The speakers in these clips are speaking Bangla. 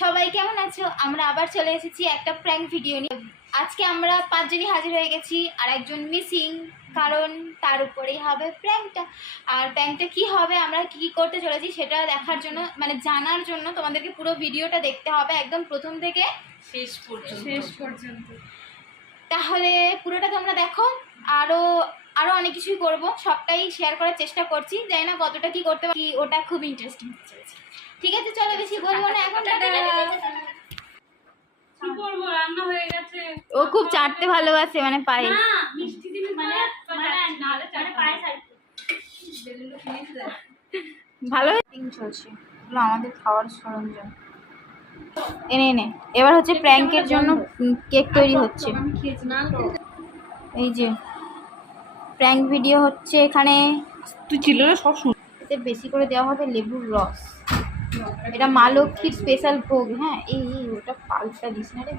সবাই কেমন আছো? আমরা আবার চলে এসেছি একটা প্র্যাঙ্ক ভিডিও নিয়ে। আজকে আমরা 5 জনই হাজির হয়ে গেছি, আর একজন মিসিং, কারণ তার উপরেই হবে প্র্যাঙ্কটা। আর প্র্যাঙ্কটা কি হবে, আমরা কি করতে চলেছি সেটা দেখার জন্য, মানে জানার জন্য তোমাদেরকে পুরো ভিডিওটা দেখতে হবে একদম প্রথম থেকে শেষ পর্যন্ত। তাহলে পুরোটা তোমরা দেখো। আরো অনেক কিছুই করব, সবটাই শেয়ার করার চেষ্টা করছি। জানি না কতটা কি করতে পারি, ওটা খুব ইন্টারেস্টিং হতে চলেছে। ঠিক আছে, চলো বেশি বলবো না এখন। কি করব, রান্না হয়ে গেছে। ও খুব চাটতে ভালোবাসে, মানে পায়ে না মিষ্টি জিনিস মানে নালে চাটে পায়ে সাইড ভালো চলছে। এগুলো আমাদের খাওয়ার সরঞ্জাম। এনে এনে এবার হচ্ছে প্র্যাঙ্কের জন্য কেক তৈরি হচ্ছে। এই যে প্র্যাঙ্ক ভিডিও হচ্ছে এখানে। তুই ছিল না সব শুন। এতে বেশি করে দেওয়া হবে লেবুর রস। এটা মা লক্ষ্মীর স্পেশাল ভোগ। হ্যাঁ, এই ওটা পাল্টা দিস না রে।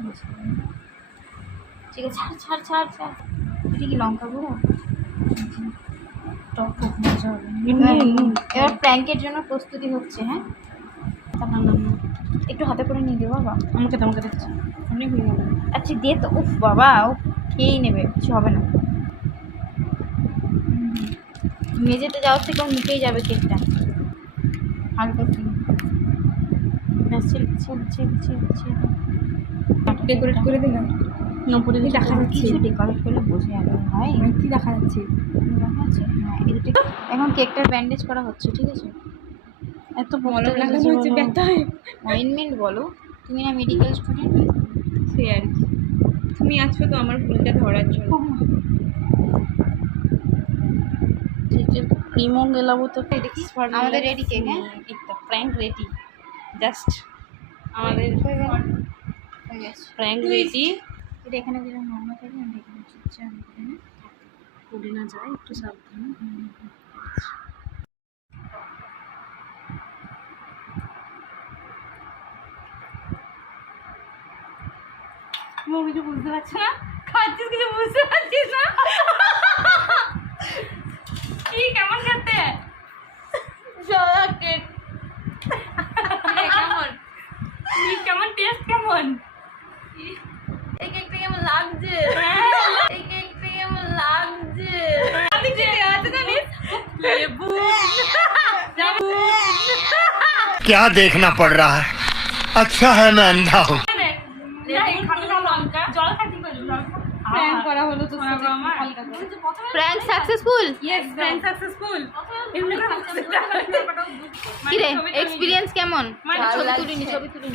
ঠিক আছে, ছাড় ছাড় ছাড় ছাড়। এটা কি লঙ্কা গুঁড়ো? এবার প্র্যাঙ্কের জন্য প্রস্তুতি হচ্ছে। হ্যাঁ, একটু হাতে করে নিয়ে দেবো বাবা। আমাকে দেখছি অনেক হয়ে গেল। আচ্ছা দে তো। উফ বাবা, ও খেয়েই নেবে, কিছু হবে না। মেঝেতে যাওয়ার থেকে ও নিতেই যাবে কেকটা। হালকা ডেকোরেট করে দিলাম। নপুরে দেখা যাচ্ছে। কিছু ডেকোরেট করলে বোঝা যাবে ভাই। কি দেখা যাচ্ছে? দেখা যাচ্ছে। হ্যাঁ, এটা এখন কেকটার ব্যান্ডেজ করা হচ্ছে। ঠিক আছে, এত মলম লাগানো হচ্ছে ব্যথায়। অয়েনমেন্ট বলো, তুমি না মেডিকেল স্টুডেন্ট? সে আর কি, তুমি আছো তো আমার ভুলটা ধরার জন্য। ক্রিমও গেলাবো তো। দেখি আমাদের রেডি কেক। হ্যাঁ, একটা প্র্যাঙ্ক রেডি। জাস্ট আমাদের হয়ে গেছে প্র্যাঙ্ক রেডি। এটা এখানে যেরকম নর্মাল থাকে আমি এখানে চুপচাপ পড়ে না যায়, একটু সাবধানে। তুমি কিছু বুঝতে পারছো না? খাচ্ছিস কিছু বুঝতে পারছিস না? কি কেমন খেতে? কেক কেমন কেমন টেস্ট কেমন? এই কেকটা কেমন লাগছে? এই কেকটা কেমন লাগছে? আমি যে আছে জানিস লেবু क्या देखना पड़ रहा है? अच्छा है मैं अंधा हूँ। জল খাতি করে প্র্যাঙ্ক করা হলো তো হালকা prank successful. Yes prank successful. কি রে, এক্সপেরিয়েন্স কেমন? ছবি তুলিনি।